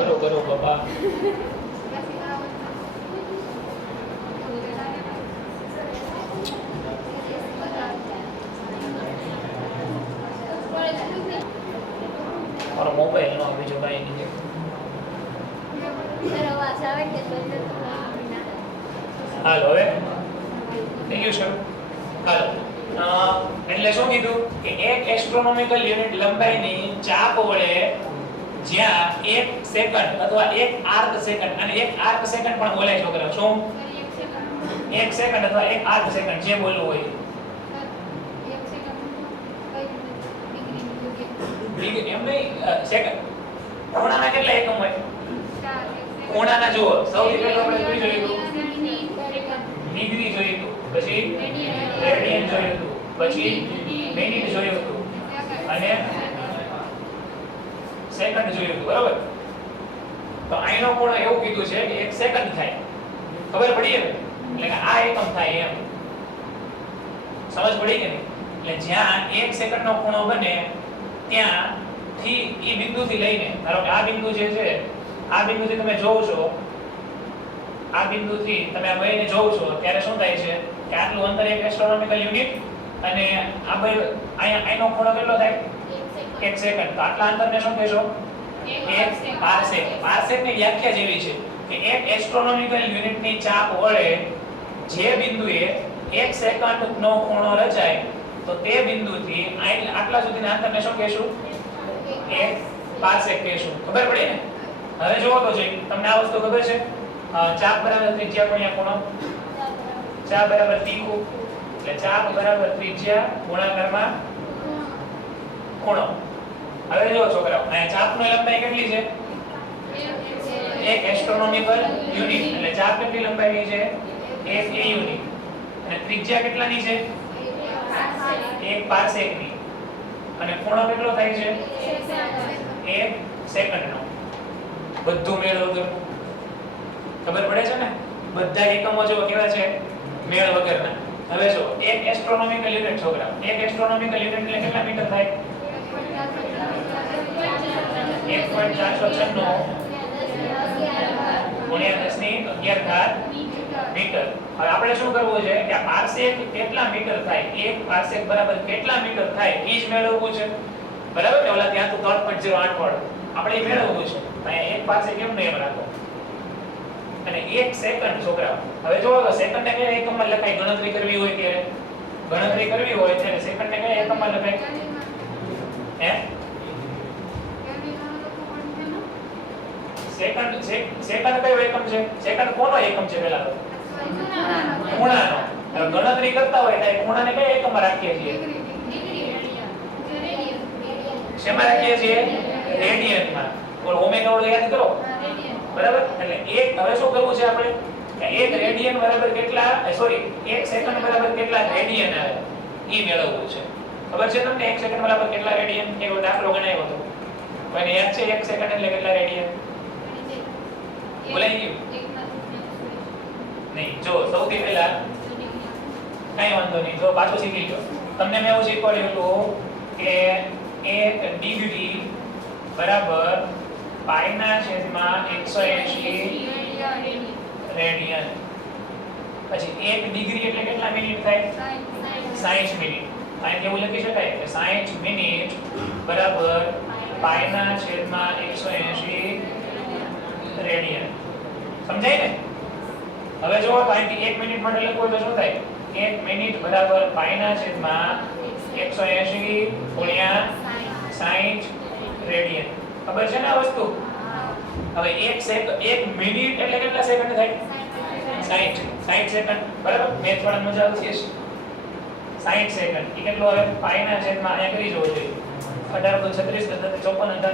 करो करो बाबा और मोबाइल नो बीजो काई नहीं हाल હવે થઈ ગયું છે હાલ એટલે શું કીધું કે એક એસ્ટ્રોનોમિકલ યુનિટ લંબાઈની ચાપ વડે જ્યાં 1 સેકન્ડ અથવા 1 આર્ક સેકન્ડ અને 1 આર્ક સેકન્ડ પણ બોલાય છોકરા શું 1 સેકન્ડ અથવા 1 આર્ક સેકન્ડ જે બોલવું હોય એમ નહીં સેકન્ડ ખૂણાના કેટલા એકમ હોય ખૂણાના જુઓ સૌથી પહેલા આપણે શું જોયું ડિગ્રી જોયું હતું પછી રેડિયન જોયું હતું પછી મિનિટ જોયું હતું અને સેકન્ડ જોયું હતું બરાબર તો આનો ખૂણો એવું કીધું છે કે 1 સેકન્ડ થાય ખબર પડી ને એટલે કે આ એકમ થાય એમ સમજ પડી કે નહીં એટલે જ્યાં 1 સેકન્ડનો ખૂણો બને ત્યાં થી ઈ બિંદુથી લઈને ધારો કે આ બિંદુ જે છે આ બિંદુથી તમે જોવો છો આ બિંદુથી તમે આ બેને જોવો છો ત્યારે શું થાય છે કે આટલું અંતર એક એસ્ટ્રોનોમિકલ યુનિટ અને આ બે આનો ખૂણો કેટલો થાય 1 સેકન્ડ તો આટલા અંતરને શું કહેશો 1 પારસેક પારસેકની વ્યાખ્યા જેવી છે કે એક એસ્ટ્રોનોમિકલ યુનિટની ચાપ વડે જે બિંદુએ 1 સેકન્ડનો ખૂણો રચાય તો તે બિંદુથી આટલા સુધીના અંતરને શું કહેશું 1 પારસેક કહેશું ખબર પડી ને હવે જોવો તો જોઈ તમને આ વસ્તુ ખબર છે ચાપ બરાબર ત્રિજ્યા ગુણ્યા ખૂણો ચાપ બરાબર તીખું એટલે ચાપ બરાબર ત્રિજ્યા ગુણાકારમાં ખૂણો હવે જો છોકરાઓ અહીંયા ચાપની લંબાઈ કેટલી છે એક એસ્ટ્રોનોમિકલ યુનિટ એટલે ચાપ કેટલી લંબાઈની છે 1 યુનિટ અને ત્રિજ્યા કેટલાની છે 1 પારસેકની અને ખૂણો કેટલો થાય છે 1 સેકન્ડનો બધું મેળ વગરનું ખબર પડે છે ને બધા એકમો જો કેવા છે મેળ વગરના હવે જો એક એસ્ટ્રોનોમિકલ યુનિટ છોકરા એક એસ્ટ્રોનોમિકલ યુનિટ એટલે કેટલા મીટર થાય 1.496 ગુણ્યા 10 ની 11 ઘાત મીટર હવે આપણે શું કરવું છે કે આ પારસેક કેટલા મીટર થાય એક પારસેક બરાબર કેટલા મીટર થાય એ જ મેળવવું છે બરાબર ને ઓલા ત્યાં તો 3.08 વાળું આપણે એ મેળવવું છે અહીંયા એક પારસેક કેમ નહીં એમ રાખો અને 1 સેકન્ડ છોકરા હવે જો સેકન્ડને કયા એકમમાં લખાય ગણતરી કરવી હોય કે ગણતરી કરવી હોય ત્યારે સેકન્ડને કયા એકમમાં લખાય હે સેકન્ડ કયો એકમ છે સેકન્ડ કોનો એકમ છે પહેલા તો ખૂણાનો ગણતરી કરતા હોય ત્યારે ખૂણાને કયા એકમમાં રાખીએ છીએ શેમાં રાખીએ છીએ રેડિયનમાં ઓલ ઓમેગા ઓલ યાદ કરો બરાબર એટલે એક હવે શું કરવું છે આપણે કે 1 રેડિયન બરાબર કેટલા સોરી 1 સેકન્ડ બરાબર કેટલા રેડિયન આવે ઈ મેળવવું છે ખબર છે તમને 1 સેકન્ડ બરાબર કેટલા રેડિયન એવો દાખલો ગણાવ્યો હતો કોઈને યાદ છે 1 સેકન્ડ એટલે કેટલા રેડિયન બોલાઈ ગયું નહીં જો સૌથી પહેલા કઈ વાંધો નહીં જો પાછું શીખી લો તમને મેં એવું શીખવાડ્યું હતું કે 1 ડિગ્રી બરાબર પાઈના છેદમાં 180 રેડિયન પછી 1 ડિગ્રી એટલે કેટલા મિનિટ થાય 60 મિનિટ અહીં કેવું લખી શકાય કે 60 મિનિટ બરાબર પાઈના છેદમાં 180 રેડિયન સમજાય ને હવે જો અહીંથી 1 મિનિટ માટે લખવું તો શું થાય 1 મિનિટ બરાબર પાઈના છેદમાં 180 ગુણ્યા 60 રેડિયન ખબર છે ને આ વસ્તુ હવે 1 મિનિટ એટલે કેટલા સેકન્ડ થાય 60 સેકન્ડ બરાબર મેથ વાળા મજા આવશે 60 સેકન્ડ એ કેટલું આવે પાઈના છેદમાં અહીંયા કરી જોવું જોઈએ 18 36 54 18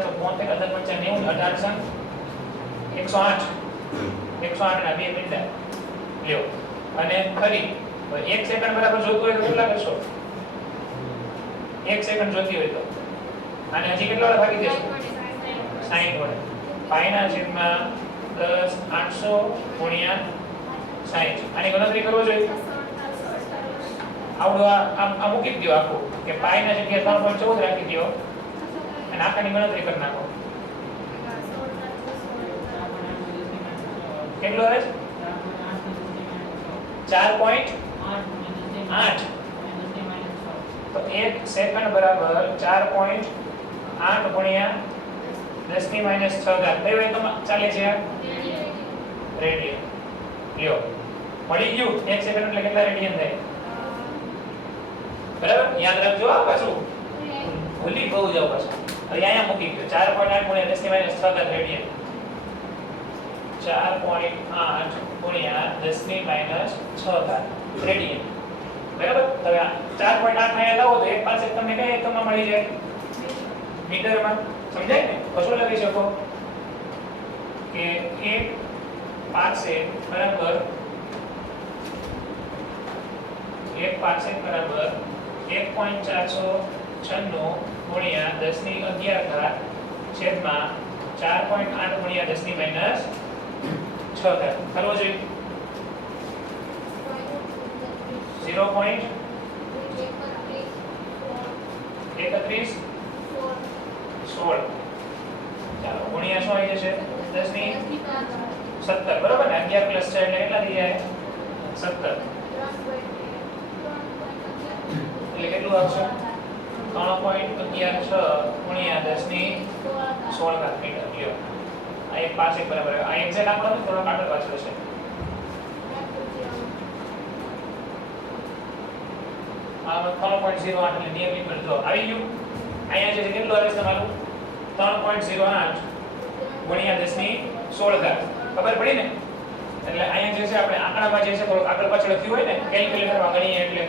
55 108 ના 2 મિનિટ લ્યો અને ફરી 1 સેકન્ડ બરાબર જોતું હોય તો કેટલા કરશો 1 સેકન્ડ જોતી હોય તો અને હજી કેટલા વાર ભાગી દેશો 60 વડે પાઈના છેદમાં પ્લસ 800 ગુણ્યા 60 આની ગણતરી કરવો જોઈએ આવડો આ મૂકી દો આખું કે પાઈના જગ્યાએ 3.14 રાખી દો અને આખાની ગણતરી કરી નાખો કેટલો આવે છે 4.8 તો 1 સેકન્ડ બરાબર 4.8 ગુણ્યા 10 ની -6 ઘાત કઈ વેગ ચાલે છે રેડિયન લ્યો મળી ગયું 1 સેકન્ડ એટલે કેટલા રેડિયન થાય બરાબર યાદ રાખજો આ પાછું ભૂલી બહુ જાવ પાછું હવે અહીંયા મૂકી ગયો 4.8 ગુણ્યા 10 ની -6 ઘાત રેડિયન 4.8 ગુણ્યા 10 ની -6 ઘાત રેડિયન બરાબર હવે 4.8 અહીંયા લાવો તો એક પાસે તમને કઈ એકમમાં મળી જાય મીટરમાં સમજાય ને તો શું લખી શકો કે 1 પાસેક બરાબર 1 પાસેક બરાબર 1.496 ગુણ્યા 10 ની 11 ઘાત છેદમાં 4.8 ગુણ્યા 10 ની -6 ઘાત કરવો જોઈએ 0.31 16 ચાલો ગુણ્યા શું આવી જશે 10 ની 17 બરાબર ને 11 પ્લસ 6 એટલે કેટલા થઈ જાય 17 એટલે કેટલું આવશે 3.116 ગુણ્યા 10 ની 16 ઘાત મીટર લ્યો આ એક પાસે બરાબર આ એક્ઝેક્ટ આંકડો નથી થોડો આગળ પાછળ છે આ 3.08 એટલે નિયમિત મળતો આવી ગયું અહીંયા જે કેટલું આવે છે તમારું 3.08 ગુણ્યા 10 ની 16 ઘાત ખબર પડી ને એટલે અહીંયા જે છે આપણે આંકડામાં જે છે થોડું આગળ પાછળ થયું હોય ને કેલ્ક્યુલેટરમાં ગણીએ એટલે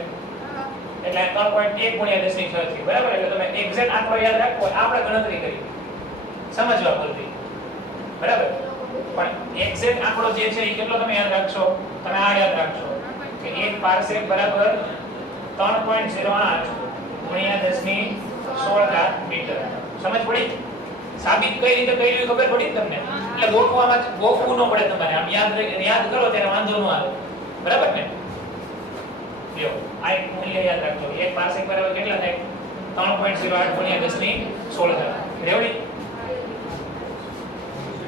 3.1 ગુણ્યા 10 ની 6 થી બરાબર એટલે તમે એક્ઝેક્ટ આંકડો યાદ રાખો આપણે ગણતરી કરી સમજવા પડતી બરાબર પણ એક્ઝેક્ટ આંકડો જે છે એ કેટલો તમે યાદ રાખશો તમે આ યાદ રાખશો કે 1 પારસેક બરાબર 3.08 ગુણ્યા 10 ની 16 ઘાત મીટર સમજ પડી સાબિત કઈ રીતે કર્યું ખબર પડી તમને એટલે ગોખવામાં ગોખવું ન પડે તમારે આમ યાદ કરો ત્યારે વાંધો ન આવે બરાબર ને લ્યો આ એક મૂલ્ય યાદ રાખજો 1 પારસેક બરાબર કેટલા થાય 3.08 ગુણ્યા 10 ની 16 ઘાત રેવડી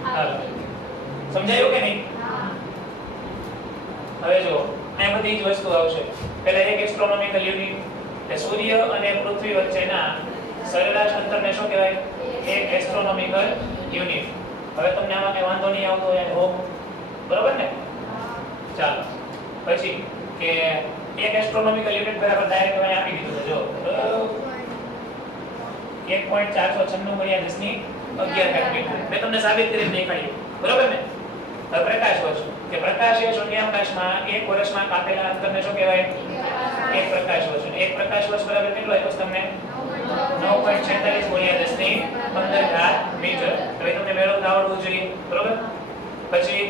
હાલો સમજાયું કે નહીં હવે જો આ બધી જ વસ્તુ આવશે પહેલા એક એસ્ટ્રોનોમિકલ યુનિટ એટલે સૂર્ય અને પૃથ્વી વચ્ચેના સરેરાશ અંતરને શું કહેવાય એક એસ્ટ્રોનોમિકલ યુનિટ હવે તમને આમાં કઈ વાંધો નહીં આવતો હોય હો બરાબર ને ચાલો પછી કે એક એસ્ટ્રોનોમિકલ યુનિટ બરાબર ડાયરેક્ટ અહીં આપી દીધું છે જો 1.496 ગુણ્યા 10 ની 11 ઘાત મીટર મેં તમને સાબિત કરીને દેખાડ્યું બરાબર ને હવે પ્રકાશ વર્ષ કે પ્રકાશીય શૂન્યાવકાશમાં એક વર્ષમાં કાપેલા અંતરને શું કહેવાય એક પ્રકાશ વર્ષ એક પ્રકાશ વર્ષ બરાબર કેટલો આપ્યો તમને 9.46 ગુણ્યા 10 ની 15 ઘાત મીટર હવે તમને મેળવતા આવડવું જોઈએ બરાબર પછી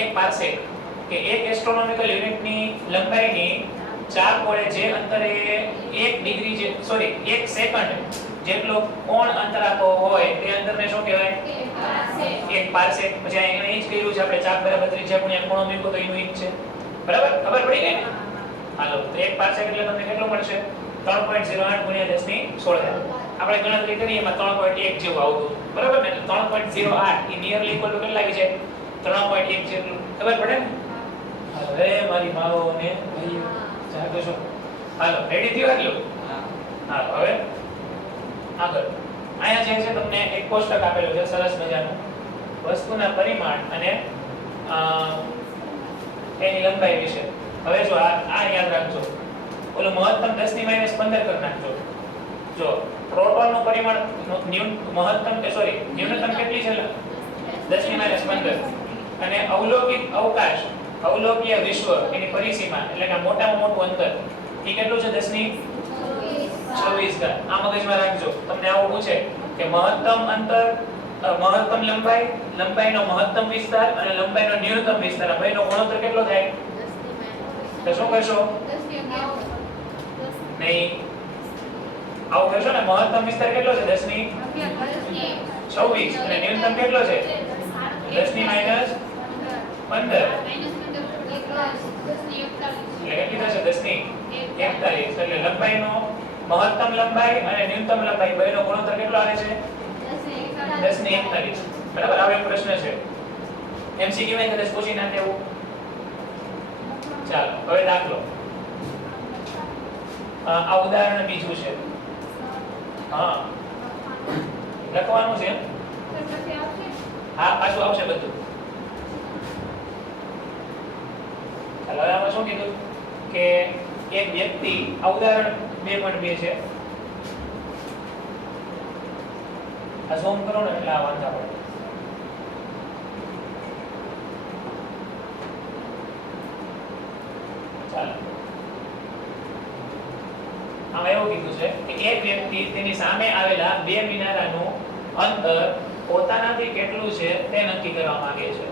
એક પારસેક કે એક એસ્ટ્રોનોમિકલ યુનિટની લંબાઈની ચાર કોણે જે અંતરે 1 ડિગ્રી જે સોરી 1 સેકન્ડ જેટલો કોણ અંતર આપો હોય તે અંતરને શું કહેવાય એક પારસેક પછી અહીંયા એ જ કર્યું છે આપણે ચાપ બરાબર ત્રિજ્યા ગુણ્યા ખૂણો મૂક્યો તો એનું ઈ જ છે બરાબર ખબર પડી ગઈ ને હાલો તો એક પારસેક એટલે તમને કેટલો મળશે 3.08 ગુણ્યા 10 ની 16 આપણે ગણતરી કરીએ એમાં 3.1 જેવું આવતું બરાબર ને એટલે 3.08 એ નિયરલી ઇક્વલ ટુ કેટલા આવી છે 3.1 જેટલું ખબર પડે ને હવે મારી માઓ ને ભાઈઓ જાગો છો હાલો રેડી થયો એટલું હાલો હવે આગળ અહીંયા જે છે તમને એક કોષ્ટક આપેલું છે સરસ મજાનું વસ્તુના પરિમાણ અને એની લંબાઈ વિશે હવે જો આ યાદ રાખજો ઓલું મહત્તમ 10 ની -15 કરી નાખજો જો પ્રોટોનનું પરિમાણ મહત્તમ સોરી ન્યૂનતમ કેટલી છે 10 ની -15 અને અવલૌકિક અવકાશ અવલોકીય વિશ્વ એની પરિસીમા એટલે કે મોટામાં મોટું અંતર એ કેટલું છે 10 ની 26 ઘાત આ મગજમાં રાખજો તમને આવું પૂછે કે મહત્તમ અંતર મહત્તમ લંબાઈ લંબાઈનો મહત્તમ વિસ્તાર અને લંબાઈનો ન્યૂનતમ વિસ્તાર બેનો ગુણોત્તર કેટલો થાય તો શું કરશો નહીં આવું કરશો ને મહત્તમ વિસ્તાર કેટલો છે 10 ની 26 અને ન્યૂનતમ કેટલો છે 10 ની -15 કેટલી થશે 10 ની 41 એટલે લંબાઈનો મહત્તમ લંબાઈ અને ન્યૂનતમ લંબાઈ બેનો ગુણોત્તર કેટલો આવે છે 10 ની 41 બરાબર આ એક પ્રશ્ન છે MCQ માં કદાચ પૂછી નાખે એવું. ચાલો હવે દાખલો. આ ઉદાહરણ બીજું છે. હા લખવાનું છે. હા પાછું આવશે બધું. ચાલો હવે આમાં શું કીધું કે એક વ્યક્તિ, આ ઉદાહરણ 2.2 છે. આ ઝૂમ કરો ને એટલે આ વાંધા પડે. ચાલો આમાં એવું કીધું છે કે એક વ્યક્તિ તેની સામે આવેલા બે મિનારાનું અંતર પોતાનાથી કેટલું છે તે નક્કી કરવા માંગે છે.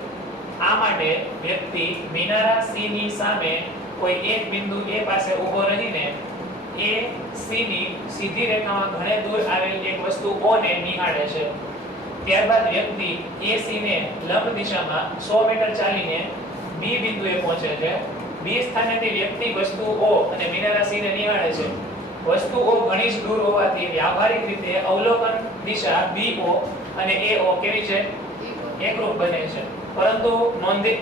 આ માટે વ્યક્તિ મિનારા C ની સામે કોઈ એક બિંદુ A પાસે ઊભો રહીને A C ની સીધી રેખામાં ઘણે દૂર આવેલી એક વસ્તુ O ને નિહાળે છે. ત્યારબાદ વ્યક્તિ AC ને લંબ દિશામાં 100 મીટર ચાલીને B બિંદુએ પહોંચે છે. B સ્થાનેથી વ્યક્તિ વસ્તુ O અને મિનારા C ને નિહાળે છે. વસ્તુ O ઘણી જ દૂર હોવાથી વ્યાવહારિક રીતે અવલોકન દિશા BO અને AO કેવી છે? એકરૂપ બને છે. પરંતુ નોંધે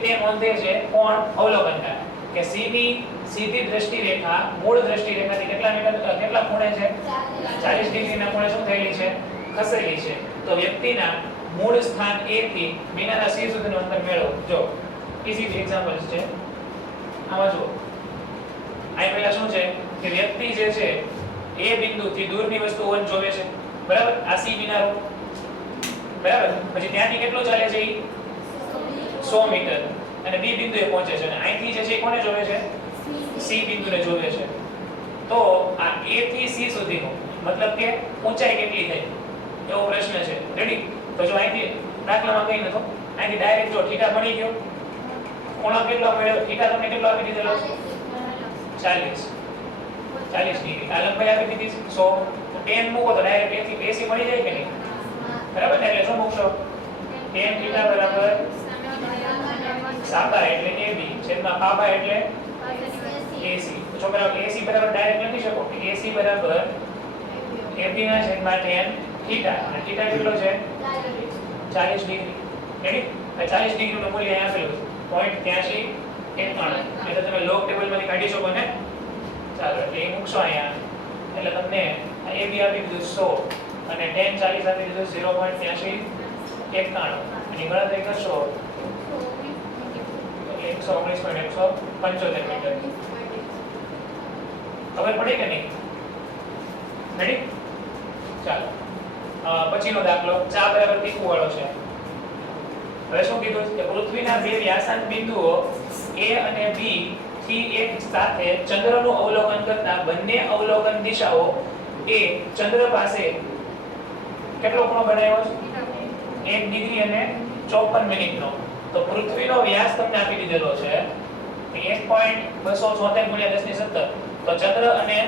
છે કોણ અવલોકનકાર કે C ની સીધી દ્રષ્ટિ રેખા મૂળ દ્રષ્ટિ રેખાથી કેટલા ખૂણે છે? 40 ડિગ્રીના ખૂણે શું થયેલી છે? ખસેલી છે. તો વ્યક્તિના મૂળ સ્થાન A થી મિનારા C સુધીનું અંતર મેળવો. જો ઈઝી એક્ઝામ્પલ્સ છે. આમાં જુઓ. આ પહેલા શું છે કે વ્યક્તિ જે છે A બિંદુથી દૂરની વસ્તુ O જોવે છે. બરાબર? આ C મિનારો. બરાબર? પછી ત્યાંથી કેટલું ચાલે છે? 100 મીટર અને B બિંદુએ પહોંચે છે અને અહીંથી જે છે કોને જોવે છે? C બિંદુને જોવે છે. તો આ A થી C સુધીનો મતલબ કે ઊંચાઈ કેટલી થઈ એવો પ્રશ્ન છે. રેડી? તો જો અહીંથી દાખલામાં કઈ નતો, અહીંથી ડાયરેક્ટ જો θ બની ગયો, ખૂણો કેટલો મળ્યો? θ તમને કેટલો આપી દીધેલો છે? 40 ડિગ્રી. આ લંબાઈ આપી દીધી 100. તો tan મૂકો તો ડાયરેક્ટ AC મળી જાય કે નહીં? બરાબર ને? એટલે શું મૂકશો? tan θ બરાબર સાબા એટલે AB છેદમાં પાબા એટલે AC. તો છોકરાઓ AC બરાબર ડાયરેક્ટ લખી શકો કે AC બરાબર AB ના છેદમાં tan θ. અને θ કેટલો છે? 40 ડિગ્રી. રેડી? આ 40 ડિગ્રીનું મૂલ્ય અહીં આપેલું છે 0.83 એટલે તમે લોગ ટેબલમાંથી કાઢી શકો ને. ચાલો એટલે એ મૂકશો અહીંયા એટલે તમને AB આપી દીધું 100 અને tan 40 આપી દીધું 0.83 એની ગણતરી કરશો 119.175 મીટર. ખબર પડી કે નહીં? રેડી? ચાલો પછીનો દાખલો. ચા બરાબર તીખું વાળો છે. હવે શું કીધું કે પૃથ્વીના બે વ્યાસાંત બિંદુઓ A અને B થી એક સાથે ચંદ્રનું અવલોકન કરતા બંને અવલોકન દિશાઓ એ ચંદ્ર પાસે કેટલો ખૂણો બનાવ્યો છે? 1 ડિગ્રી અને 54 મિનિટનો. તો પૃથ્વીનો વ્યાસ તમને આપી દીધેલો છે 1.276 × 10⁻17. તો ચંદ્ર અને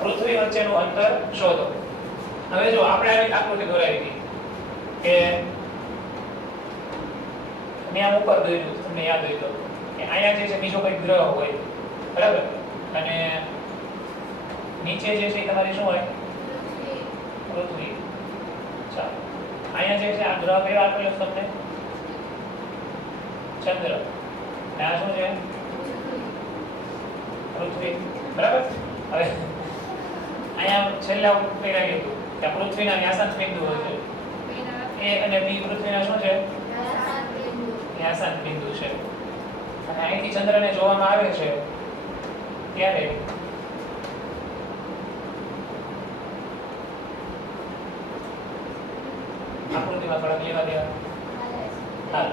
પૃથ્વી વચ્ચેનું અંતર શોધો. હવે જો આપણે આવી આકૃતિ દોરાવી હતી કે મેં ઉપર દોર્યું, તમને યાદ હોય તો કે અહીંયા જે છે બીજો કોઈ ગ્રહ હોય. બરાબર? અને નીચે જે છે તમારી શું હોય? પૃથ્વી. ચાલો અહીંયા જે છે આ ગ્રહ કયો આપેલો છે તમને? ચંદ્ર. અને આ શું છે? પૃથ્વી. બરાબર? હવે અહીંયા છેલ્લા પહેરાવ્યું હતું કે પૃથ્વીના વ્યાસાંત બિંદુઓ છે A અને B. પૃથ્વીના શું છે? વ્યાસાંત બિંદુ છે. અને અહીંથી ચંદ્રને જોવામાં આવે છે ત્યારે આકૃતિમાં થોડા લેવા દેવા. હા,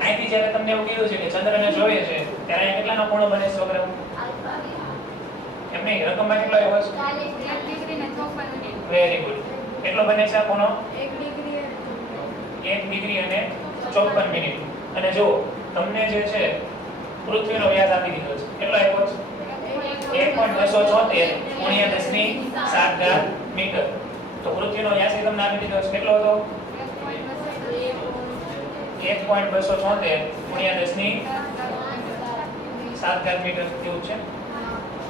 અહીંથી જ્યારે તમને એવું કીધું છે કે ચંદ્રને જોઈએ છે ત્યારે અહીંયા કેટલાનો ખૂણો બને છે છોકરાઓ? એમ નહીં, રકમમાં કેટલો આવ્યો છે? Very good. કેટલો બને છે આ ખૂણો? 1 ડિગ્રી અને 54 મિનિટ. અને જો તમને જે છે પૃથ્વીનો વ્યાસ આપી દીધો છે કેટલો આવ્યો છે? 1.276 × 10⁻7 મીટર. તો પૃથ્વીનો વ્યાસ તમને આપી દીધો છે કેટલો હતો? 1.276 × 10⁻7 મીટર કેવું છે?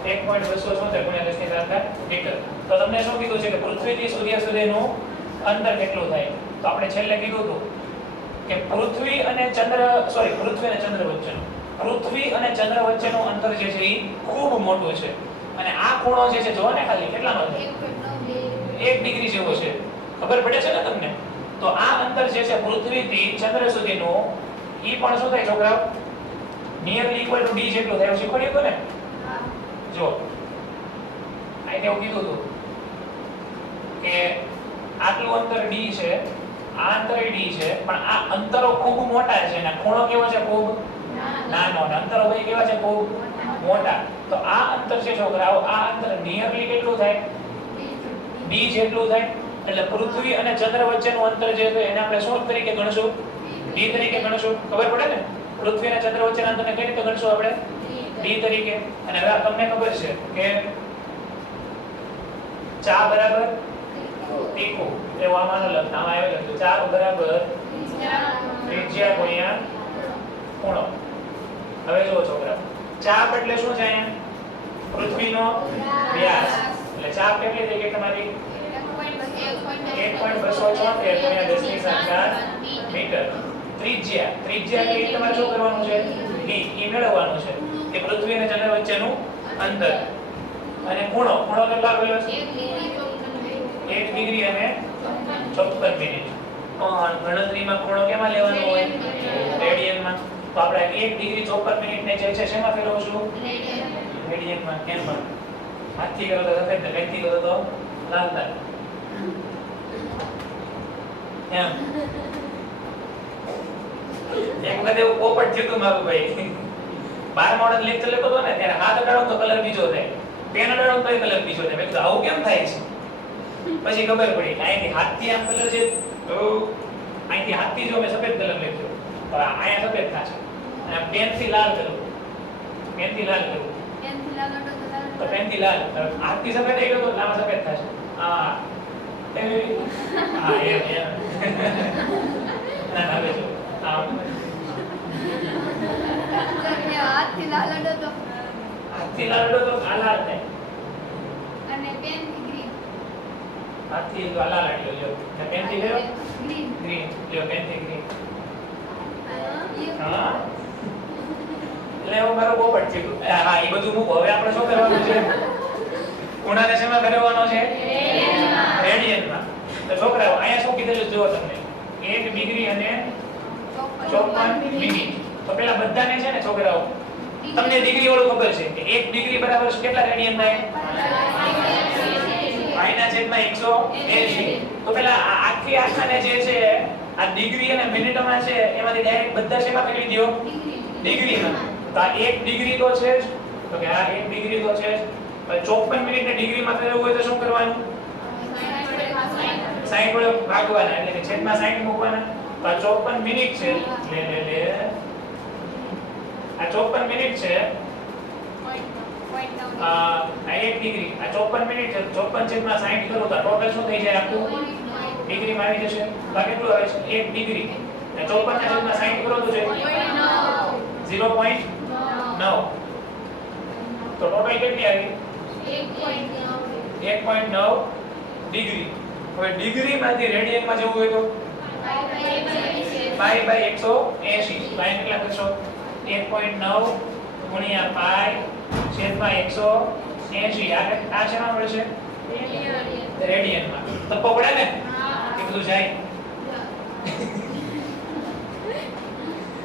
1.276 × 10⁻7 મીટર. તો તમને શું કીધું છે કે પૃથ્વીથી સૂર્ય સુધીનું અંતર કેટલું થાય? તો આપણે છેલ્લે કીધું હતું કે પૃથ્વી અને ચંદ્ર વચ્ચેનું અંતર જે છે એ ખૂબ મોટું છે અને આ ખૂણો જે છે જોવો ને ખાલી કેટલાનો છે 1 ડિગ્રી જેવો છે ખબર પડે છે ને તમને તો આ અંતર જે છે પૃથ્વી થી ચંદ્ર સુધીનું ઈ પણ શું થાય છોકરાઓ નિયરલી ઇક્વલ ટુ d જેટલું થાય શીખવાડ્યું હતું ને જો આઈને એવું કીધું હતું કે આટલું અંતર d છે આ અંતર d છે પણ આ અંતરો ખૂબ મોટા છે અને ખૂણો કેવો છે ખૂબ નાનો અને અંતરો ભાઈ કેવા છે ખૂબ મોટા તો આ અંતર છે છોકરાઓ આ અંતર નિયરલી કેટલું થાય d જેટલું થાય એટલે પૃથ્વી અને ચંદ્ર વચ્ચેનું અંતર જે છે એને આપણે શું તરીકે ગણશું d તરીકે ગણશું ખબર પડે ને પૃથ્વી અને ચંદ્ર વચ્ચેના અંતરને કઈ રીતે ગણશું આપણે d તરીકે અને હવે તમને ખબર છે કે ચા બરાબર તીખું એવું આમાંનો લખતા આમાં આવે લખ્યું ચા બરાબર ત્રિજ્યા ગુણ્યા ખૂણો હવે જુઓ છોકરા ચાપ એટલે શું છે અહીંયા પૃથ્વીનો વ્યાસ એટલે ચાપ કેટલી થઈ ગઈ તમારી 1.276 ગુણ્યા 10 ની ઘાત મીટર ત્રિજ્યા એટલે તમારે શું કરવાનું છે d એ મેળવવાનું છે કે પૃથ્વી અને ચંદ્ર વચ્ચેનું અંતર અને ખૂણો કેટલો આવેલો છે 1 ડિગ્રી અને 54 મિનિટ પણ ગણતરીમાં ખૂણો કેમાં લેવાનો હોય રેડિયનમાં તો આપણે 1 ડિગ્રી 54 મિનિટ ને જે છે શેમાં ફેરવશું રેડિયનમાં કેમ પણ હાથથી કરો તો સફેદ રેડથી કરો તો લાલ થાય એમ એક વખત એવું પોપટ થયું હતું મારું ભાઈ 12 મોડલ લેક્ચર લેતો હતો ને ત્યારે હાથ અડાડો તો કલર બીજો થાય પેન અડાડો તો કલર બીજો થાય મેં કીધું આવું કેમ થાય છે પછી ખબર પડી અહીંથી હાથથી આમ કલર છે અહીંથી હાથથી જો મેં સફેદ કલર લખ્યો તો અહીંયા સફેદ થશે અને પેનથી લાલ કરું તો પેનથી લાલ હાથથી સફેદ થઈ ગયો તો આમાં સફેદ થશે હા એમ ના હવે જો હાથથી લાલ અડો તો આ લાલ થાય અને પેનથી ગ્રીન હાથથી તો આ લાલ અડ્યો જો ને પેનથી લ્યો ગ્રીન લ્યો પેનથી ગ્રીન હા એટલે હું મારો પોપટ છે હા એ બધું મૂકો હવે આપણે શું કરવાનું છે ખૂણાને શેમાં ફેરવવાનો છે રેડિયનમાં તો છોકરાઓ અહીંયા શું કીધેલું જુઓ તમને 1 ડિગ્રી અને 54 મિનિટ તો પેલા બધાને છે ને છોકરાઓ તમને ડિગ્રી વાળું ખબર છે કે 1 ડિગ્રી બરાબર કેટલા રેડિયન થાય -180 તો પેલા આખી આખાને જે છે આ ડિગ્રી અને મિનિટમાં છે એમાંથી ડાયરેક્ટ બધા શેમાં ફેરવી દો ડિગ્રીમાં તો આ 1 ડિગ્રી તો છે જ તો કે આ 1 ડિગ્રી તો છે જ 54 મિનિટને ડિગ્રીમાં ફેરવવું હોય તો શું કરવાનું 60 વડે ભાગવાના એટલે કે છેદમાં 60 મૂકવાના તો આ 54 મિનિટ છે લે આ 54 મિનિટ છે આ 1 ડિગ્રી આ 54 મિનિટ છે 54 છેદમાં 60 કરો તો ટોટલ શું થઈ જાય આખું ડિગ્રીમાં આવી જશે તો કેટલું આવે છે 1 ડિગ્રી અને 54 ના છેદમાં 60 કરો તો છે 0.9 તો ટોટલ કેટલી આવી 1.9 ડિગ્રી હવે ડિગ્રીમાંથી રેડિયનમાં જવું હોય તો પાઈ બાય 180 પાઈ કેટલા કરશો 1.9 ગુણ્યા પાઈ છેદમાં 180 આ શેમાં મળશે રેડિયનમાં તપ્પો પડે ને કેટલું જાય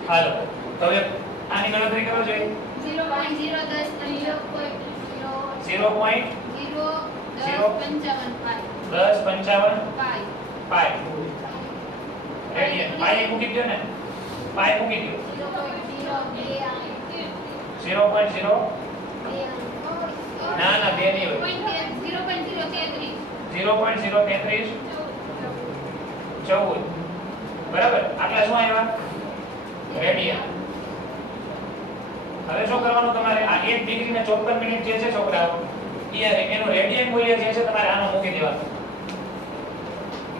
હાલો તો હવે આની ગણતરી કરો જોઈએ 0.055 પાઈ રેડિયન પાઈ મૂકી દો ને પાઈ મૂકી દો 0.0 ના ના બે નહીં હોય 0.033 14 બરાબર આટલા શું આવ્યા રેડિયન હવે શું કરવાનું તમારે આ 1 ડિગ્રી ને 54 મિનિટ જે છે છોકરાઓ એનું રેડિયન મૂલ્ય જે છે તમારે આનો મૂકી દેવાનું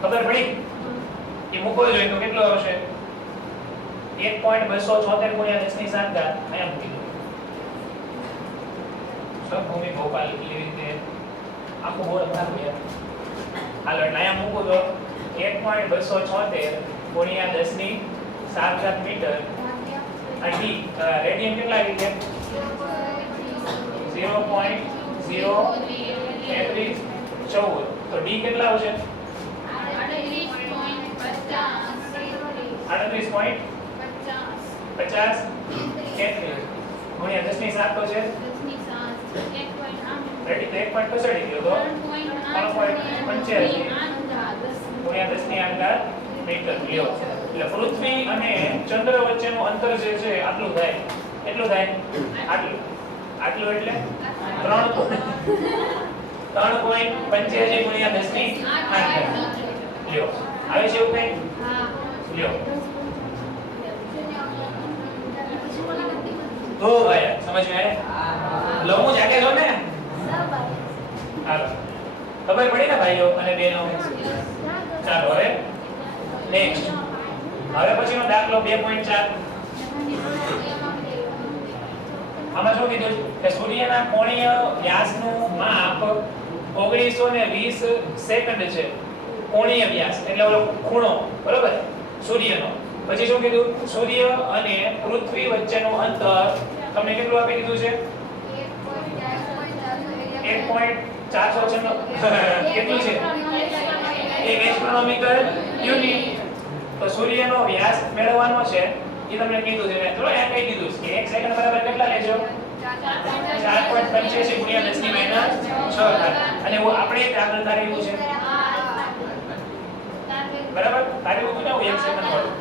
ખબર પડી એ મૂકવો જોઈએ તો કેટલો આવશે 1.276 ગુણ્યા 10 ની 7 ઘાત અહીંયા મૂકી દો ભૂમિ ભોપાલ એવી રીતે આખું બોર્ડ બનાવો યાર હાલો એટલે અહીંયા મૂકો તો 1.276 ગુણ્યા 10 ની 7 મીટર અને d રેડિયન કેટલા આવી ગયા 0.03314 તો d કેટલા આવશે 38.50 ગુણ્યા 10 ની 7 તો છે રેડી તો 1 પોઈન્ટ પછાડી ગયો તો 3.85 ગુણ્યા 10 ની 8 મીટર લ્યો એટલે પૃથ્વી અને ચંદ્ર વચ્ચેનું અંતર જે છે આટલું થાય એટલું થાય આટલું આટલું એટલે 3.85 ગુણ્યા 10 ની 8 લ્યો આવે છે એવું કઈ લ્યો તો ભાઈ સમજ में आया लो હું જાકે લો ને હાલો ખબર પડી ને ભાઈઓ અને બહેનો ચાલો હવે નેક્સ્ટ હવે પછીનો દાખલો 2.4 આમાં શું કીધું કે સૂર્યના કોણીય વ્યાસનું માપ 1920 સેકન્ડ છે કોણીય વ્યાસ એટલે ઓલો ખૂણો બરોબર સૂર્યનો પછી શું કીધું સૂર્ય અને પૃથ્વી વચ્ચેનું અંતર તમને કેટલું આપી દીધું છે 1.496 કેટલું છે એક એસ્ટ્રોનોમિકલ યુનિટ તો સૂર્યનો વ્યાસ મેળવવાનો છે એ તમને કીધું છે ચલો આ કહી દીધું છે કે 1 સેકન્ડ બરાબર કેટલા લેજો 4.85 ગુણ્યા 10 ની -6 અને હું આપણે આગળ તારેલું છે બરાબર તારેલું હતું ને 1 સેકન્ડ વાળું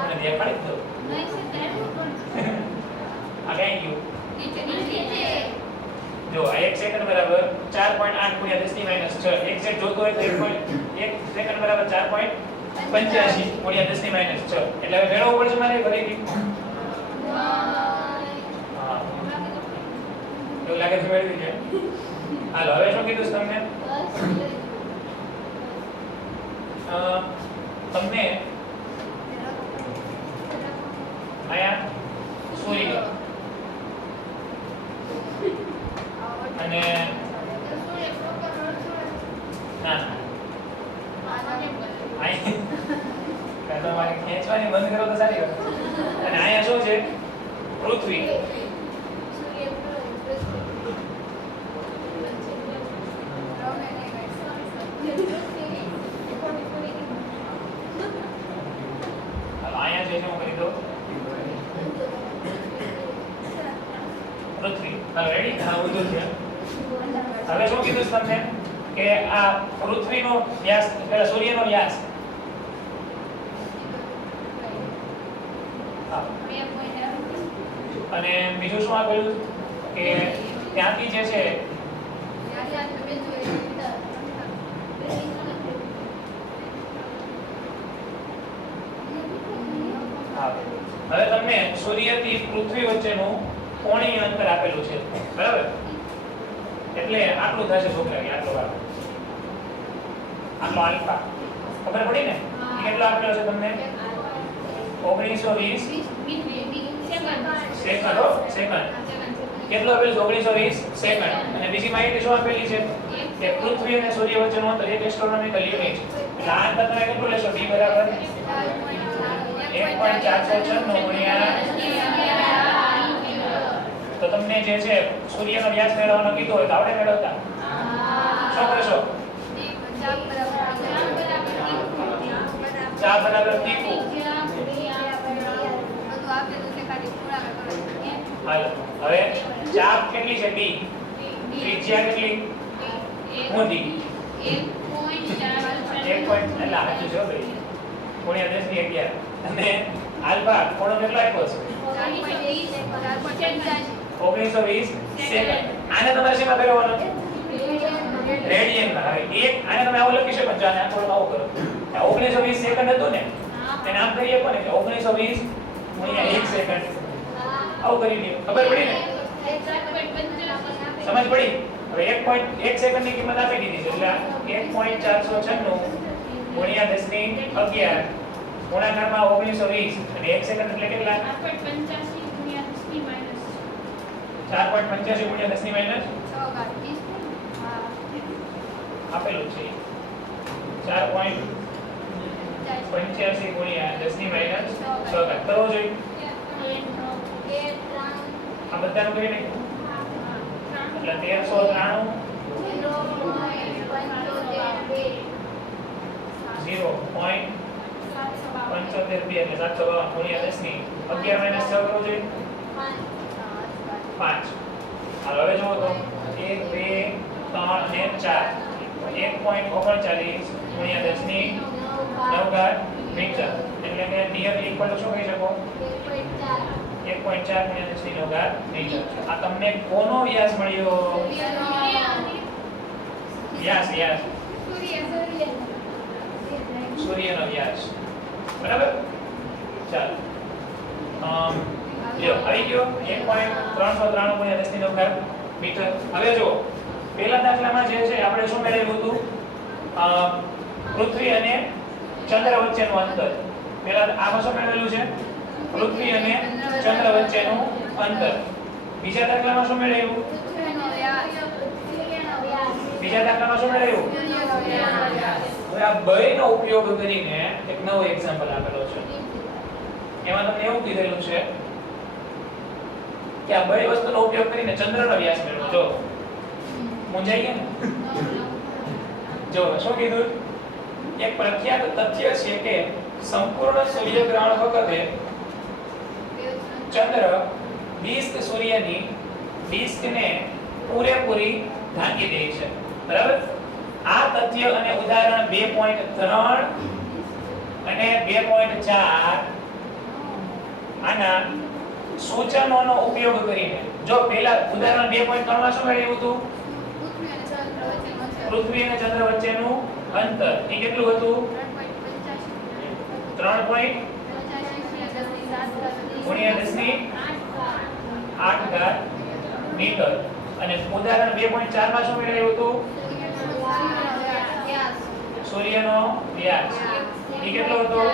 મને દેખાડી દો આ કઈ ગયું જો આ 1 સેકન્ડ બરાબર 4.8 ગુણ્યા 10 ની -6 એક્ઝેક્ટ જોતો હોય તો 1 સેકન્ડ બરાબર 4.85 ગુણ્યા 10 ની -6 એટલે હવે મેળવવું પડશે મારે ફરીથી હા એવું લાગે છે મેળવી છે હાલો હવે શું કીધું તમને તમને આયા સૂર્ય અને ના તમારે ખેંચવાની બંધ કરો તો સારી વાત અને આયા શું છે પૃથ્વી આયા જે છે હું કરી દઉં પૃથ્વી રેડી હા ઉધર છે હવે શું કીધું તમને કે આ પૃથ્વીનો વ્યાસ એટલે સૂર્યનો વ્યાસ અને બીજું શું આપેલું કે ત્યાંથી જે છે હવે તમને સૂર્યથી પૃથ્વી વચ્ચેનું કોણીય અંતર આપેલું છે બરાબર એટલે આટલું થશે છોકરા આટલો ભાગ આટલો આલ્ફા ખબર પડી ને કેટલો આપેલો છે તમને 1920 સેકન્ડ કેટલો આપેલું છે 1920 સેકન્ડ અને બીજી માહિતી શું આપેલી છે કે પૃથ્વી અને સૂર્ય વચ્ચેનું અંતર 1 એસ્ટ્રોનોમિકલ યુનિટ એટલે આ અંતર તમે કેટલું લેશો d બરાબર 1.496 ગુણ્યા તો તમને જે છે સૂર્યનો વ્યાસ મેળવવાનો કીધો હોય તો આપણે મેળવતા શું કરશો ચા બરાબર ટીપું હાલો હવે ચાપ કેટલી છે ડી ત્રિજ્યા કેટલી મોટી 1 પોઈન્ટ એટલે સાચું છે ભાઈ ગુણ્યા 10 ની 11 અને આલ્ફા કોણો કેટલો આપ્યો છે 1920 સેકન્ડ આને તમારે શેમાં ફેરવવાનો રેડિયન માં હવે એક આને તમે આવું લખી શકો છો આને થોડું આવું કરો 1920 સેકન્ડ હતું ને એને આમ કરીએ કોને કે 1920 ગુણ્યા 1 સેકન્ડ આવું કરી દો ખબર પડી ને સમજ પડી હવે 1 સેકન્ડ ની કિંમત આપી દીધી છે એટલે 1.496 ગુણ્યા 10 ની 11 ગુણાકારમાં 1920 અને 1 સેકન્ડ એટલે કેટલા 4.85 ગુણ્યા 10 ની માઈનસ આપેલું છે 4.85 85 ગુણ્યા 10 ની માઈનસ 6 ઘાત કરવો જોઈએ આ બધાનું કરી નાખ્યું એટલે 0.75 એટલે 752 ગુણ્યા 10 ની 11 માઈનસ 6 કરવો જોઈએ 5 હાલો હવે જોવો તો 1 2 3 અને 4 1.39 ગુણ્યા 10 ની 9 ઘાત મીટર એટલે કે નિયર ઇક્વલ ટુ શું કહી શકો 1.4 ગુણ્યા 10 ની 9 ઘાત મીટર આ તમને કોનો વ્યાસ મળ્યો વ્યાસ સૂર્યનો વ્યાસ બરાબર ચાલો લ્યો આવી ગયો 1.393 ગુણ્યા 10 ની 9 ઘાત મીટર હવે જો પહેલા દાખલામાં જે છે આપણે શું મેળવ્યું હતું પૃથ્વી અને ચંદ્ર વચ્ચેનું અંતર પહેલા આમાં શું મેળવેલું છે પૃથ્વી અને ચંદ્ર વચ્ચેનું અંતર બીજા દાખલામાં શું મેળવ્યું બીજા દાખલામાં શું મેળવ્યું હવે આ બેયનો ઉપયોગ કરીને એક નવો એક્ઝામ્પલ આપેલો છે એમાં તમને એવું કીધેલું છે કે આ બેય વસ્તુનો ઉપયોગ કરીને ચંદ્રનો વ્યાસ મેળવો જો મુંજાઈ ગયા ને જો શું કીધું એક પ્રખ્યાત તથ્ય છે કે સંપૂર્ણ સૂર્યગ્રહણ વખતે ચંદ્ર ડિસ્ક સૂર્યની ડિસ્કને પૂરેપૂરી ઢાંકી દે છે બરાબર આ તથ્ય અને ઉદાહરણ 2.3 અને 2.4 આના સૂચનોનો ઉપયોગ કરીને જો પહેલા ઉદાહરણ 2.3 માં શું મેળવ્યું હતું પૃથ્વી અને ચંદ્ર વચ્ચેનું અંતર એ કેટલું હતું 3. ગુણ્યા 10 ની 8 ઘાત મીટર અને ઉદાહરણ 2.4 માં શું મેળવ્યું હતું સૂર્યનો વ્યાસ એ કેટલો હતો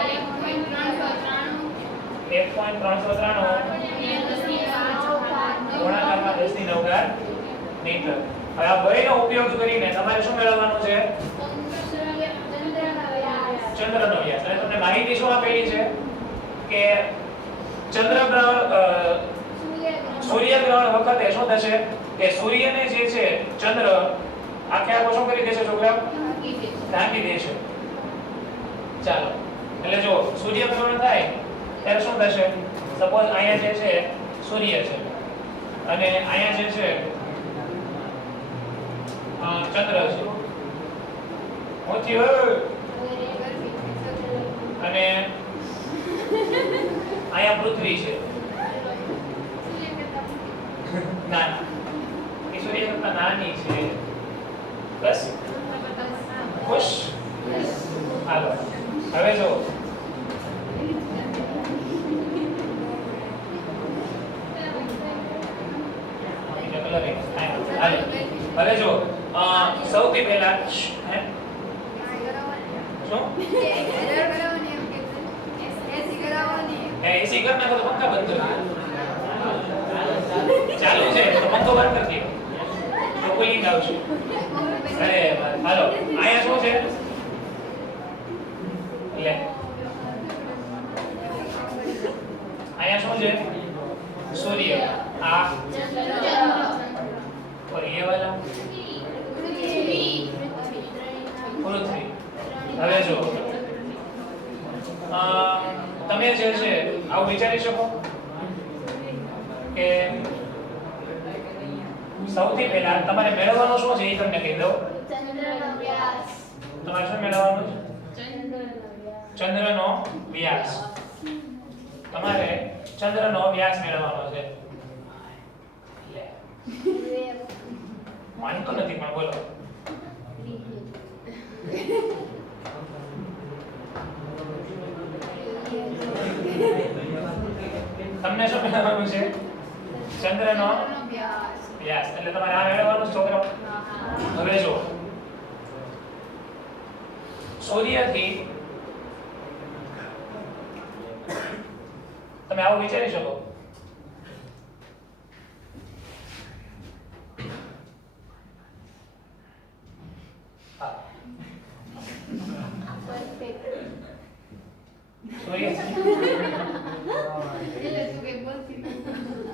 1.393 ગુણાકારમાં 10 ની 9 ઘાત મીટર હવે આ બેયનો ઉપયોગ કરીને તમારે શું મેળવવાનું છે ચંદ્રનો વ્યાસ અને તમને માહિતી શું આપેલી છે કે ચંદ્રગ્રહણ સૂર્યગ્રહણ વખતે શું થશે કે સૂર્યને જે છે ચંદ્ર આખે આખો શું કરી દેશે છોકરા ઢાંકી દેશે ચાલો એટલે જો સૂર્યગ્રહણ થાય ત્યારે શું થશે સપોઝ અહીંયા જે છે સૂર્ય છે અને અહીંયા જે છે ચંદ્ર છે ઓછી અને અહીંયા પૃથ્વી છે ના એ સૂર્ય કરતા નાની છે બસ ખુશ હાલો હવે જો હવે જો સૌથી પહેલા હે શું એસી કર નાખો તો પંખા બંધ કરી ચાલુ છે તો પંખો બંધ કરી દો તો કુલિંગ આવશે અરે હાલો અહીંયા શું છે લે અહીંયા શું છે સૂર્ય આ और ये वाला પૃથ્વી હવે જો તમે જે છે આવું વિચારી શકો કે સૌથી પહેલા તમારે મેળવવાનું શું છે એ તમને કહી દઉં તમારે શું મેળવવાનું છે ચંદ્રનો વ્યાસ તમારે ચંદ્રનો વ્યાસ મેળવવાનો છે માનતો નથી પણ બોલો તમને શું મેળવવાનું છે ચંદ્રનો વ્યાસ એટલે તમારે આ મેળવવાનું છે છોકરાઓ હવે જો સૂર્યથી તમે આવું વિચારી શકો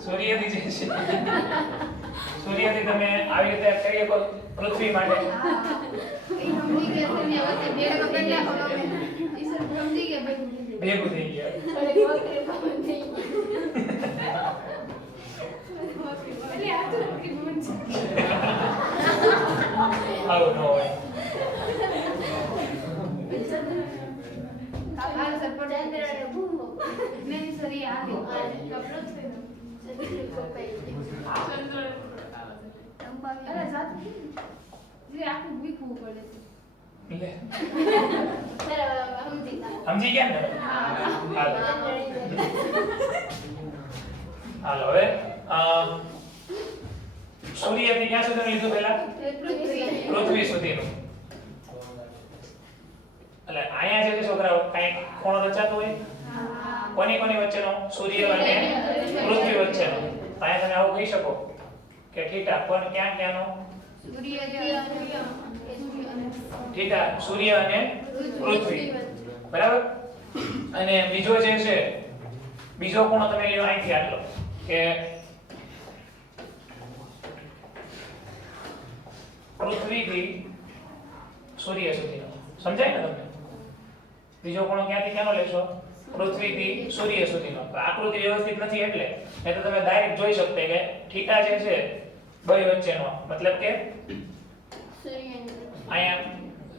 સૂર્યથી જે છે સૂર્યથી તમે આવી રીતે કરી શકો પૃથ્વી માટે એ સમજી ગયા છે ને વચ્ચે બે કલાક અમે ઈશ્વર સમજી ગયા ભાઈ ભેગું થઈ ગયા એટલે આ તો નોકરી બંધ છે આવું ન હોય હાલ સર ચંદ્ર ભૂમો નહીં સર એ આ અરે સાત જે આખું વીખવું પડે લે સર સમજી ગયા સમજી ગયા ને હાલો હાલો હવે સૂર્યથી ક્યાં સુધીનું લીધું પહેલા પૃથ્વી સુધીનું એટલે અહીંયા જે છોકરાઓ કાંઈ ખૂણો રચાતો હોય કોની કોની વચ્ચેનો સૂર્ય અને પૃથ્વી વચ્ચેનો તો અહીંયા તમે આવું કહી શકો કે થીટા કોણ ક્યાં ક્યાંનો થીટા સૂર્ય અને પૃથ્વી બરાબર અને બીજો જે છે બીજો ખૂણો તમે લ્યો અહીંથી આટલો કે પૃથ્વીથી સૂર્ય સુધીનો સમજાય ને તમને બીજો ખૂણો ક્યાંથી ક્યાંનો લેશો પૃથ્વીથી સૂર્ય સુધીનો તો આકૃતિ વ્યવસ્થિત નથી એટલે નહીં તો તમે ડાયરેક્ટ જોઈ શકતે કે થીટા જે છે બે વચ્ચેનો મતલબ કે અહીંયા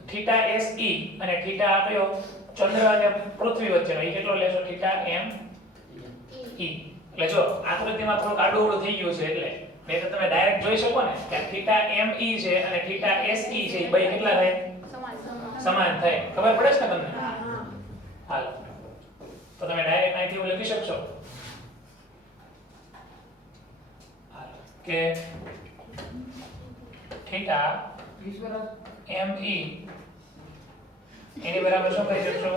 થીટા SE અને થીટા આપ્યો ચંદ્ર અને પૃથ્વી વચ્ચેનો એ કેટલો લેશો થીટા ME એટલે જો આકૃતિમાં થોડુંક આડું થઈ ગયું છે એટલે નહીં તો તમે ડાયરેક્ટ જોઈ શકો ને કે થીટા ME છે અને થીટા SE છે એ બે કેટલા થાય સમાન થાય ખબર પડે છે ને તમને હાલો તો તમે ડાયરેક્ટ અહીંથી એવું લખી શકશો હાલો કે થીટા ME એની બરાબર શું કહી શકશો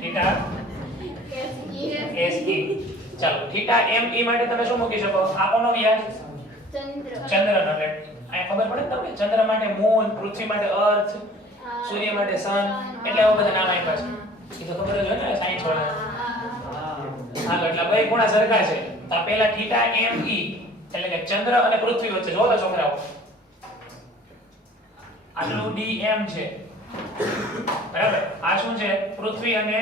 થીટા SE ચાલો થીટા ME માટે તમે શું મૂકી શકો આ કોનો વ્યાસ ચંદ્રનો એટલે અહીંયા ખબર પડે ને તમને ચંદ્ર માટે મૂન પૃથ્વી માટે અર્થ સૂર્ય માટે સન એટલે આવા બધા નામ આપ્યા છે એ તો ખબર જ હોય ને સાયન્સ વાળા હાલો એટલે બે ખૂણા સરખા છે તો આ પહેલા થીટા ME એટલે કે ચંદ્ર અને પૃથ્વી વચ્ચે જોવો તો છોકરાઓ આટલું DM છે બરાબર આ શું છે પૃથ્વી અને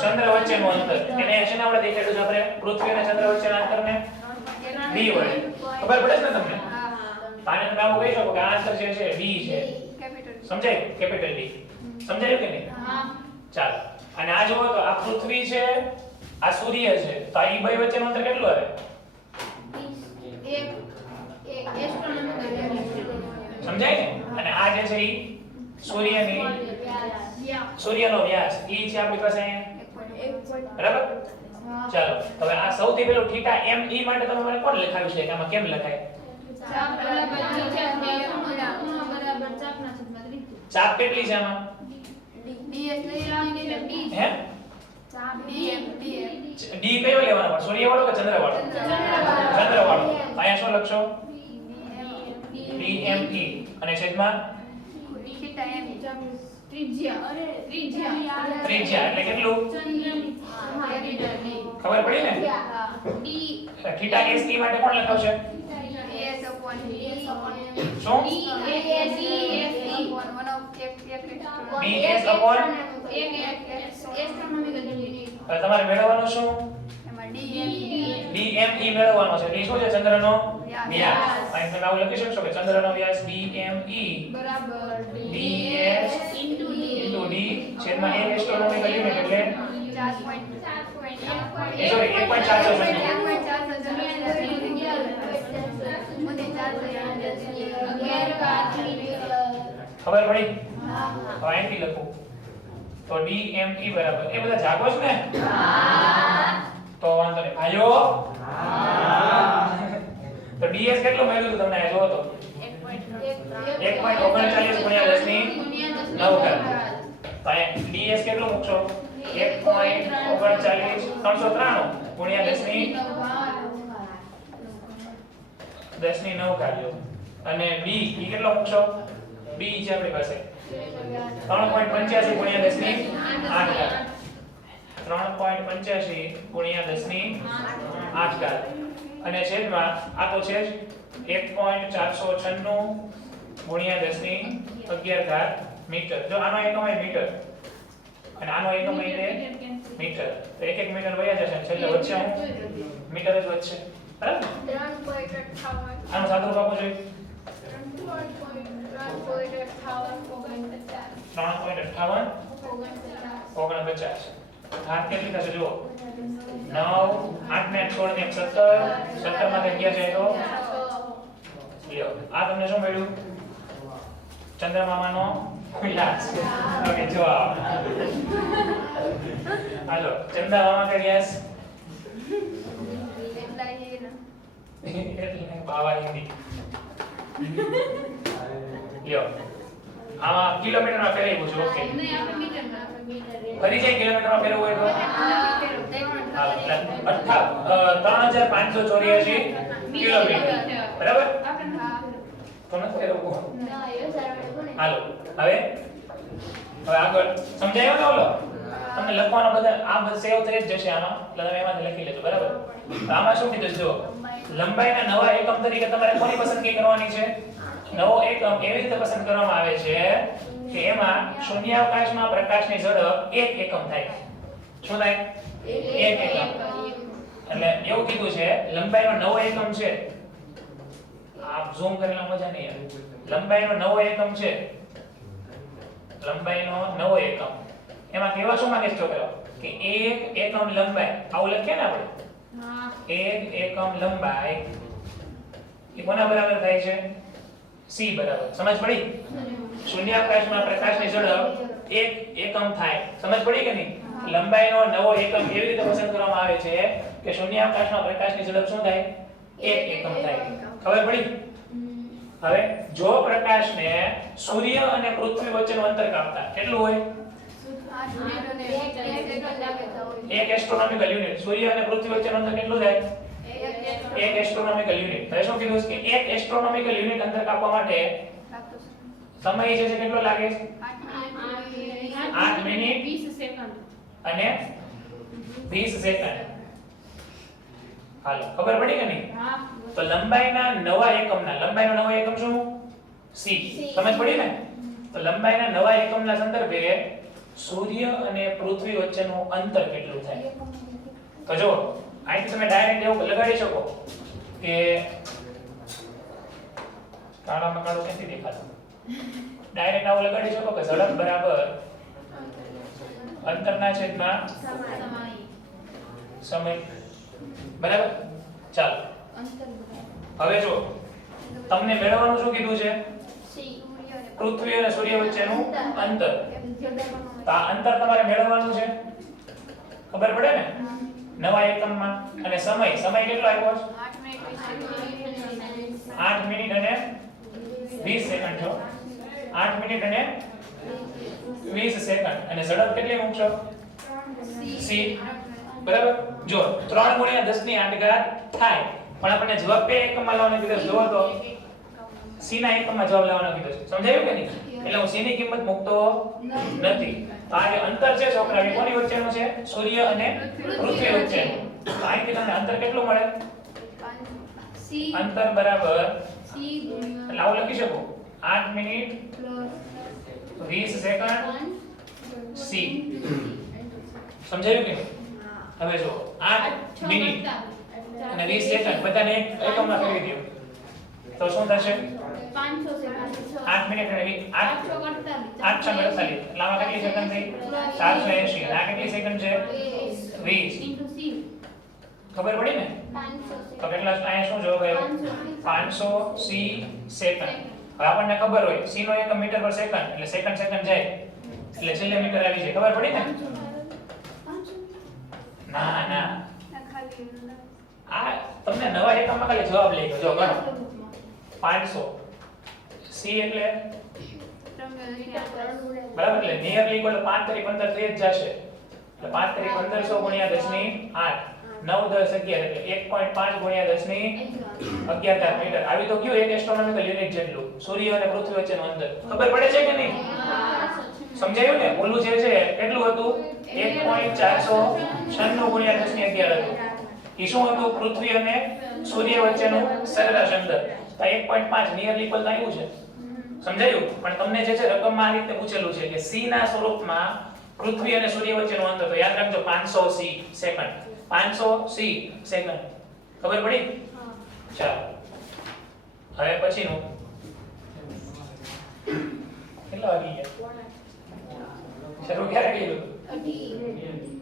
ચંદ્ર વચ્ચેનું અંતર એને શેના આપણે દેખાડ્યું છે આપણે પૃથ્વી અને ચંદ્ર વચ્ચેના અંતરને D વડે ખબર પડે છે ને તમને આને તમે આવું કહી શકો કે આ અંતર જે છે D છે સમજાય કેપિટલ D સમજાયું કે નહીં ચાલો અને આ જુઓ તો આ પૃથ્વી છે આ સૂર્ય છે તો આ બે વચ્ચેનું અંતર કેટલું આવે સમજાય ને અને આ જે છે ઈ સૂર્યનો વ્યાસ ઈ છે આપણી પાસે અહીંયા બરાબર ચાલો હવે આ સૌથી પહેલું થીટા ME માટે તમે મને કોણ લખાવ્યું છે કે આમાં કેમ લખાય ચાપ કેટલી છે આમાં હે D કયો લેવાનો સૂર્ય વાળો કે ચંદ્ર વાળો ચંદ્ર વાળો અહીંયા શું લખશો DME અને છેદમાં ત્રિજ્યા એટલે કેટલું ખબર પડી ને થીટા SE માટે કોણ લખાવશે શું BS upon હવે તમારે મેળવવાનું શું DME મેળવવાનો છે એ શું છે ચંદ્રનો વ્યાસ અહીં તમે આવું લખી શકશો કે ચંદ્રનો વ્યાસ DME બરાબર DS into D છેદમાં a એસ્ટ્રોનોમિકલ યુનિટ એટલે સોરી 1.4 ખબર પડી હવે અહીંથી લખું તો DME બરાબર એ બધા જાગો છો ને તો વાંધો નહીં ભાઈઓ તો DS કેટલું મળ્યું હતું તમને જોવો તો 1.39 ગુણ્યા 10 ની 9 ઘાત તો અહીંયા DS કેટલું મૂકશો 1.39 393 ગુણ્યા 10 ની 9 ઘાત લો અને D ઈ કેટલો મૂકશો D છે આપણી પાસે 3.85 ગુણ્યા 10 ની 8 ઘાત 3.85 85 ગુણ્યા 10 ની 8 ઘાત અને છેદમાં આ તો છે જ 1.496 ગુણ્યા 10 ની 11 ઘાત મીટર. જો આનો એકમ હોય મીટર અને આનો એકમ હોય તે મીટર, તો એક એક મીટર વયા જશે અને છેલ્લે વચ્ચે હું મીટર જ વધશે, બરાબર? 3.58 આનો સાદું રૂપ આપવું જોઈએ 3.58 49. ઘાત કેટલી થશે જુઓ 9 8 ને 16 ને 17 17 માંથી 11 જાય તો લ્યો આ તમને શું મળ્યું ચંદ્રમામાનો વ્યાસ. ઓકે જવાબ. હાલો ચંદ્રમામા કે વ્યાસ એટલે બાવા હિન્દી લ્યો આમાં કિલોમીટરમાં ફેરવ્યું છે. ઓકે ફરી જાય કિલોમીટરમાં ફેરવવું હોય તો 3584 કિલોમીટર, બરાબર? તો નથી ફેરવવું. હાલો હવે આગળ સમજાયો ને ઓલો તમને લખવાનો બધા આ બધું સેવ થઈ જ જશે આમાં, એટલે તમે એમાંથી લખી લેજો, બરાબર? તો આમાં શું કીધું છે જો લંબાઈના નવા એકમ તરીકે તમારે કોની પસંદગી કરવાની છે? નવો એકમ એવી રીતે પસંદ કરવામાં આવે છે કે એમાં શૂન્યાવકાશમાં પ્રકાશની ઝડપ 1 એકમ થાય. શું થાય? 1 એકમ. એટલે એવું કીધું છે લંબાઈનો નવો એકમ છે, આપ ઝૂમ કરેલા મજા નહીં આવે. લંબાઈનો નવો એકમ છે, લંબાઈનો નવો એકમ એમાં કેવા શું માંગે છે છોકરાઓ કે 1 એકમ લંબાઈ આવું લખીએ ને આપણે 1 એકમ લંબાઈ એ કોના બરાબર થાય છે? c બરાબર. સમજ પડી? શૂન્યાવકાશમાં પ્રકાશની ઝડપ 1 એકમ થાય. સમજ પડી કે નહીં? લંબાઈનો નવો એકમ એવી રીતે પસંદ કરવામાં આવે છે કે શૂન્યાવકાશમાં પ્રકાશની ઝડપ શું થાય? 1 એકમ થાય. ખબર પડી? હવે જો પ્રકાશને સૂર્ય અને પૃથ્વી વચ્ચેનું અંતર કાપતા કેટલું હોય? 1 એસ્ટ્રોનોમિકલ યુનિટ. સૂર્ય અને પૃથ્વી વચ્ચેનું અંતર કેટલું થાય? 1 એસ્ટ્રોનોમિકલ યુનિટ. હવે શું કીધું છે કે 1 એસ્ટ્રોનોમિકલ યુનિટ અંતર કાપવા માટે સમય જે છે કેટલો લાગે છે? 8 મિનિટ 20 સેકન્ડ અને 20 સેકન્ડ. હાલો ખબર પડી કે નહીં? તો લંબાઈના નવા એકમના લંબાઈનો નવો એકમ શું? c. સમજ પડી ને? તો લંબાઈના નવા એકમના સંદર્ભે સૂર્ય અને પૃથ્વી વચ્ચેનું અંતર કેટલું થાય? તો જો અહીંથી તમે ડાયરેક્ટ એવું લગાડી શકો કે કાળામાં કાળું ક્યાંથી દેખાતું? ડાયરેક્ટ આવું લગાડી શકો કે ઝડપ બરાબર અંતરના છેદમાં સમય, બરાબર? ચાલો હવે જો તમને મેળવવાનું શું કીધું છે? પૃથ્વી અને સૂર્ય વચ્ચેનું અંતર. તો આ અંતર તમારે મેળવવાનું છે, ખબર પડે ને? નવા એકમમાં. અને સમય કેટલો આવ્યો છે? 8 મિનિટ અને 20 સેકન્ડ છો. 8 મિનિટ અને 20 સેકન્ડ. અને ઝડપ કેટલી મૂકશો? c. બરાબર? જો 3 ગુણ્યા 10 ની 8 ઘાત થાય, પણ આપણને જવાબ બે એકમમાં લાવવાનો કીધો છે. જોવો તો c ના એકમમાં જવાબ લાવવાનો કીધો છે. સમજાયું કે નહીં? એટલે હું c ની કિંમત મૂકતો નથી. તો આ જે અંતર છે છોકરા એ કોની વચ્ચેનું છે? સૂર્ય અને પૃથ્વી વચ્ચેનું. તો અહીંથી તમને અંતર કેટલું મળે? અંતર બરાબર એટલે આવું લખી શકો 8 મિનિટ 20 સેકન્ડ c. સમજાયું કે નહીં? હવે જો 8 મિનિટ અને 20 સેકન્ડ બધાને એકમમાં ફેરવી દો તો શું થશે? 500 સેકન્ડ 8 મિનિટ અને 848 એટલે આમાં કેટલી સેકન્ડ થઈ? 780. અને આ કેટલી સેકન્ડ છે? 20. ખબર પડી ને? તો કેટલા અહીંયા શું જવાબ આવ્યો? 500 c સેકન્ડ. હવે આપણને ખબર હોય c નો એકમ મીટર પર સેકન્ડ એટલે સેકન્ડ જાય એટલે છેલ્લે મીટર આવી જાય. ખબર પડી ને? ના આ તમને નવા એકમમાં ખાલી જવાબ લઈ ગયો. જો ગણો 500 c એટલે બરાબર એટલે નિયરલી ઇક્વલ 5 તરી 15 થઈ જ જશે. એટલે 5 તરી 1500 ગુણ્યા 10 ની 8 9 10 11 એટલે 1.5 ગુણ્યા 10 ની 11 મીટર. આવી તો કયું એક એસ્ટ્રોનોમિકલ યુનિટ જેટલું સૂર્ય અને પૃથ્વી વચ્ચેનું અંતર. ખબર પડે છે કે નહીં? સમજાયું ને? ઓલું જે છે કેટલું હતું? 1.496 1.496 ગુણ્યા 10 ની 11 હતું. એ શું હતું? પૃથ્વી અને સૂર્ય વચ્ચેનું સરેરાશ અંતર. તો 1.5 નિયરલી ઇક્વલ આવ્યું છે. સમજાયું? પણ તમને જે છે રકમમાં આ રીતે પૂછેલું છે કે c ના સ્વરૂપમાં પૃથ્વી અને સૂર્ય વચ્ચેનું અંતર, તો યાદ રાખજો 500 c સેકન્ડ. 500 c second. ખબર પડી? ચાલો હવે પછીનું કેટલા વાગી ગયા? શરૂ ક્યારે કર્યું? 18